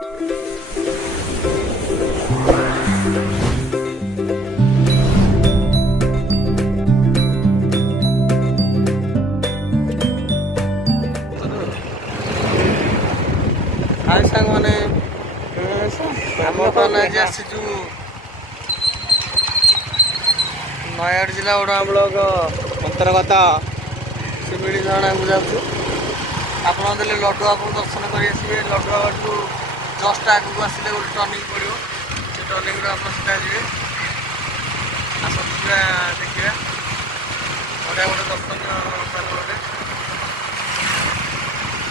हाय सांग माने हम अपन आज आसीचु नयागढ़ जिला ओडा ब्लॉक अंतर्गत सिमिली झरणा को जाऊँ आप लड्डू आप दर्शन कर लड्डू बाटू जस्ट आगे आसिले गोटे टर्निंग पड़ो से टर्निंग आप सीधा जी आसत देखिए बड़ा गोटे दर्शनीय स्थान गोटे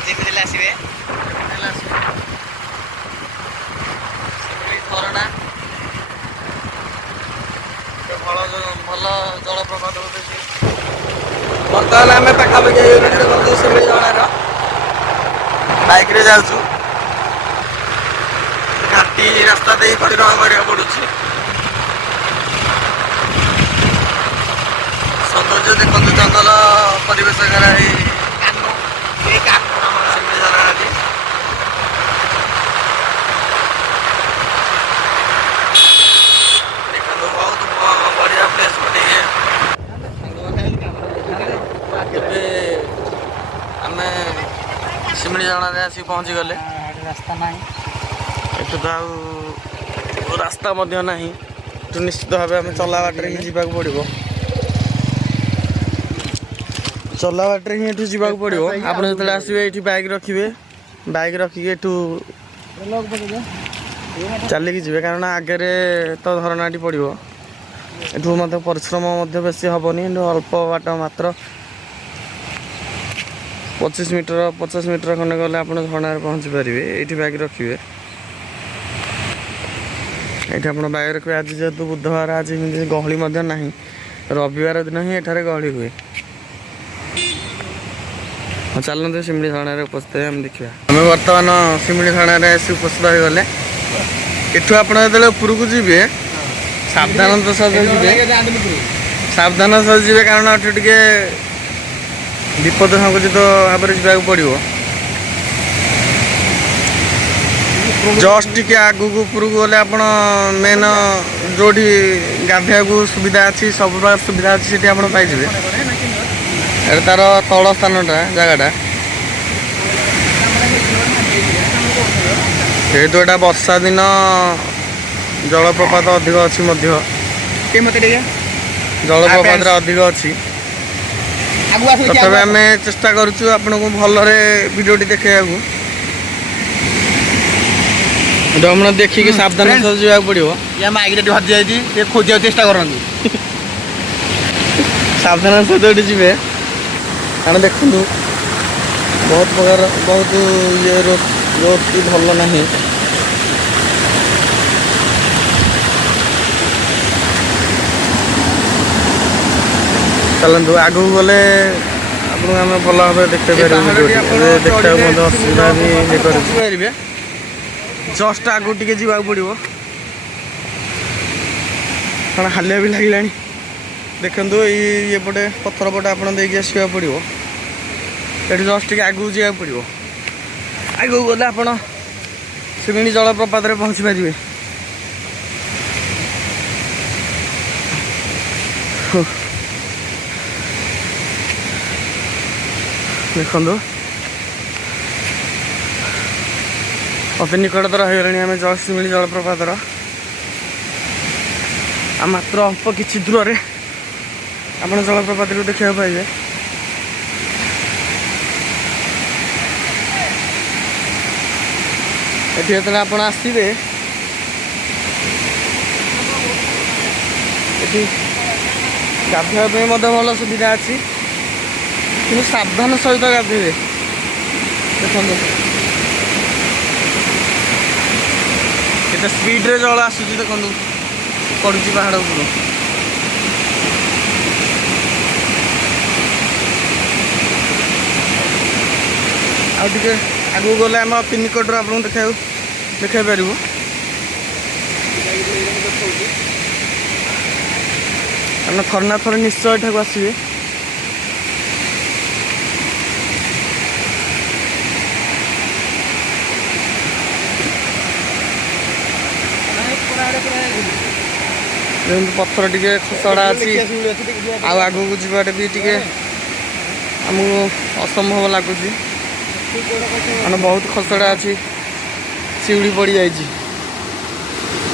जमीन आसवे झरणा भल जलप्रपात बर्तमान आम पाखापाखि देखते सिमिली झरणार बाइक रे जाऊँ घाटी रास्ता दे परिक्रमा करा पड़ू सौंदर्य देखो जंगल परिवेश सिमिली झरणा सिमिली झरना आसी पहुँची गले रास्ता ना एठू तो रास्ता ना तो निश्चित भाव आम चला बाटर ही जावाक पड़ो चला बाटर ही एठू जावाक पड़ो आप जो आसवे ये बाइक रखिए बाइक रखिक एठू चलिकी जी कारण आगे तो झरनाटी पड़ो एठू मत परिश्रम बेसी हेनी अल्प बाट मात्र 25 मीटर खंडे गले आप झरणार पहुँची पारे ये बैग रखिए ये आप बैग रखिए आज जेहतु बुधवार आज गहली ना रविवार दिन ही एठारे गहली हुए चलते सिमिली झरणार उपस्थित आम देखा आम बर्तमान सिमिली झरणार उपस्थित हो गले एठू आप उपरकू जी सावधानता सहित सावधान सहित जी कारण एठू टे विपद संकुचित भाव में जावाक पड़ो जस्ट टी आगू उपरकू गले आप मेन जो गाधे को सुविधा अच्छी सब सुविधा अच्छी से पाइबे तार तल स्थानटा जगटा जेहेतु यहाँ वर्षा दिन जलप्रपात अधिक अच्छी जलप्रपात अधिक अच्छी तथापि आम चेष्टा करुचु आपन को भलरे वीडियोटी देखा देखिए सावधान जावाक पड़ो या माइक हजि जाए खोजा चेष्टा करती सावधान सहित जी कारण देखु बहुत प्रकार बहुत ये रोड भल ना चलतु आगू गले आपको आम भल भाव देखते देखा असुविधा भी पारे जस्ट आगू टे जावाक पड़ो कारण हालिया भी लगे देखु ये पत्थर पटे आप आसवा पड़ो ये जस्ट टे आगू जावाक पड़ो आगू गले आप सिमिली जलप्रपात पहुँची पारे देखो अति निकटतर हो गले आम जस्ट सिमिली जलप्रपातर मात्र अल्प किसी दूर आप जलप्रपात को देखा पाइबे ये जो आप आसवे ये गाधोवाई भल सुविधा अच्छी कि सावधान सहित गाधे देखो केते स्पीड रे जल आसूची देखो पड़ुची पहाड़ उपर आगे आगू गले आम अति निकट आप देखा पार आप थर ना थर निश्चय एठाक आसवे ଯେମିତି ପଥର ଟିକେ ଖସଡ଼ା ଅଛି ଆଉ ଆଗକୁ ଯିବାଟା ବି ଟିକେ ଆମକୁ ଅସମ୍ଭବ ଲାଗୁଛି ମାନେ ବହୁତ ଖସଡ଼ା ଅଛି ଶିଉଳି ପଡ଼ିଯାଇଛି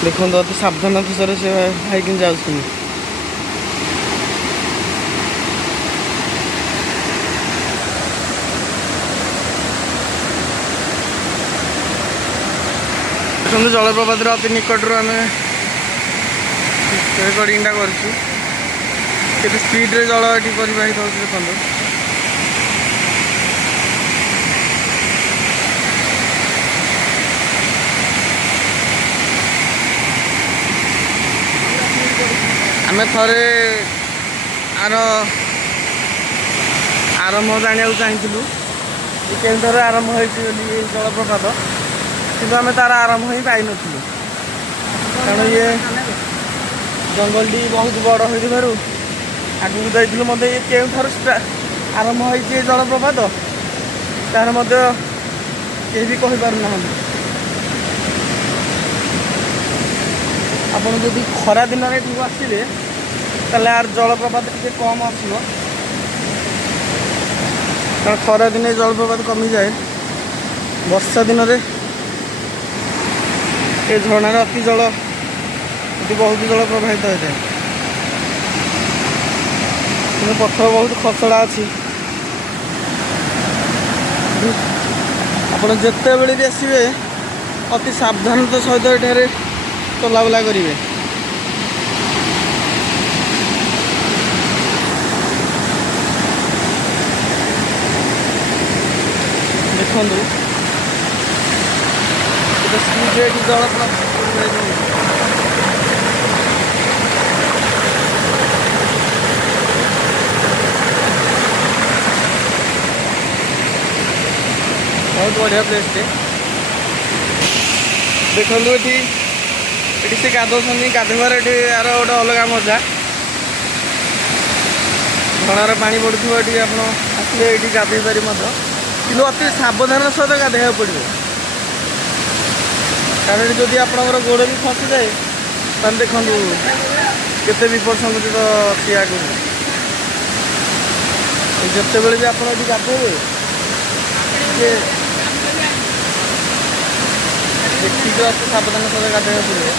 ଦେଖନ୍ତୁ ଅତି ସାବଧାନତା ସହ ସେ ଭାଇକି ଯାଉଛନ୍ତି ଦେଖନ୍ତୁ ଜଳପ୍ରପାତର ଅତି ନିକଟରୁ ଆମେ ରେକର୍ଡିଂଟା କରିଛୁ କେତେ ସ୍ପିଡ଼ରେ ଜଳ ଏଠି ପରିବାହିତ ହେଉଛି ଦେଖନ୍ତୁ ଆମେ ଥରେ ଆରମ୍ଭ ଜାଣିବାକୁ ଚାହିଁଥିଲୁ କେଉଁଠାରୁ ଆରମ୍ଭ ହେଇଛି ବୋଲି ଏ ଜଳପ୍ରପାତ କିନ୍ତୁ ଆମେ ତାର ଆରମ୍ଭ ହିଁ ପାଇନଥିଲୁ କାରଣ ଇଏ ଜଙ୍ଗଲଟି ବହୁତ ବଡ଼ ହୋଇଥିବାରୁ ଆଗକୁ ଯାଇଥିଲୁ ମଧ୍ୟ ଇଏ କେଉଁଠାରୁ ଆରମ୍ଭ ହେଇଛି ଏ ଜଳପ୍ରପାତ ତାହାର ମଧ୍ୟ କେହି ବି କହିପାରୁନାହାନ୍ତି ଆପଣ ଯଦି ଖରା ଦିନରେ ଏଠିକୁ ଆସିବେ ତାହେଲେ ଆର ଜଳପ୍ରପାତ ଟିକେ କମ୍ ଆସିବ କାରଣ ଖରା ଦିନେ ଜଳପ୍ରପାତ କମିଯାଏ ବର୍ଷା ଦିନରେ ଏ ଝରଣାରେ ଅତି ବହୁତ ଜଳ ପ୍ରବାହିତ ହୋଇଥାଏ କିନ୍ତୁ ପଥର ବହୁତ ଖସଡ଼ା ଅଛି ଆପଣ ଯେତେବେଳେ ବି ଆସିବେ ଅତି ସାବଧାନତା ସହିତ ଏଠାରେ ଚଲାବୁଲା କରିବେ ଦେଖନ୍ତୁ ସ୍ପିଡ଼ରେ ଏଠି ଜଳ बहुत बढ़िया प्लेस टे देखु ये से गाधौं गाधोबार ये यार गोटे अलग मजा झणार पानी पड़ुव ये आप आसले ये गाधे पारि कि अति सावधान सहित गाधोया पड़ो कारण जदि आपंकर गोड़ भी फसी जाए ताल देखु केते विपद संकुचित अच्छी आगू जिते बड़े भी आप गाधोबे देखिए अति सावधान सहित गाधोया पड़ो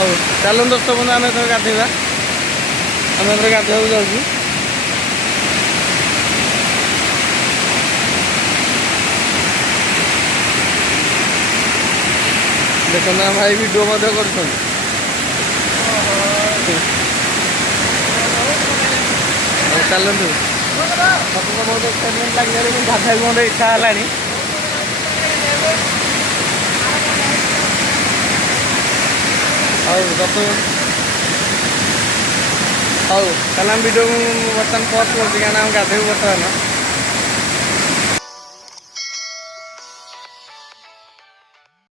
और चलो दर्शक बंधु आम गाधोवा आम गाधोवा जाऊँ देखो ना भाई वीडियो कर चलतु मत तो बहुत एक्साइटमेंट लगे गाधा भी मतलब इच्छा है हौ ताल वीडियो बर्तमान पज कर गाधे बर्तमान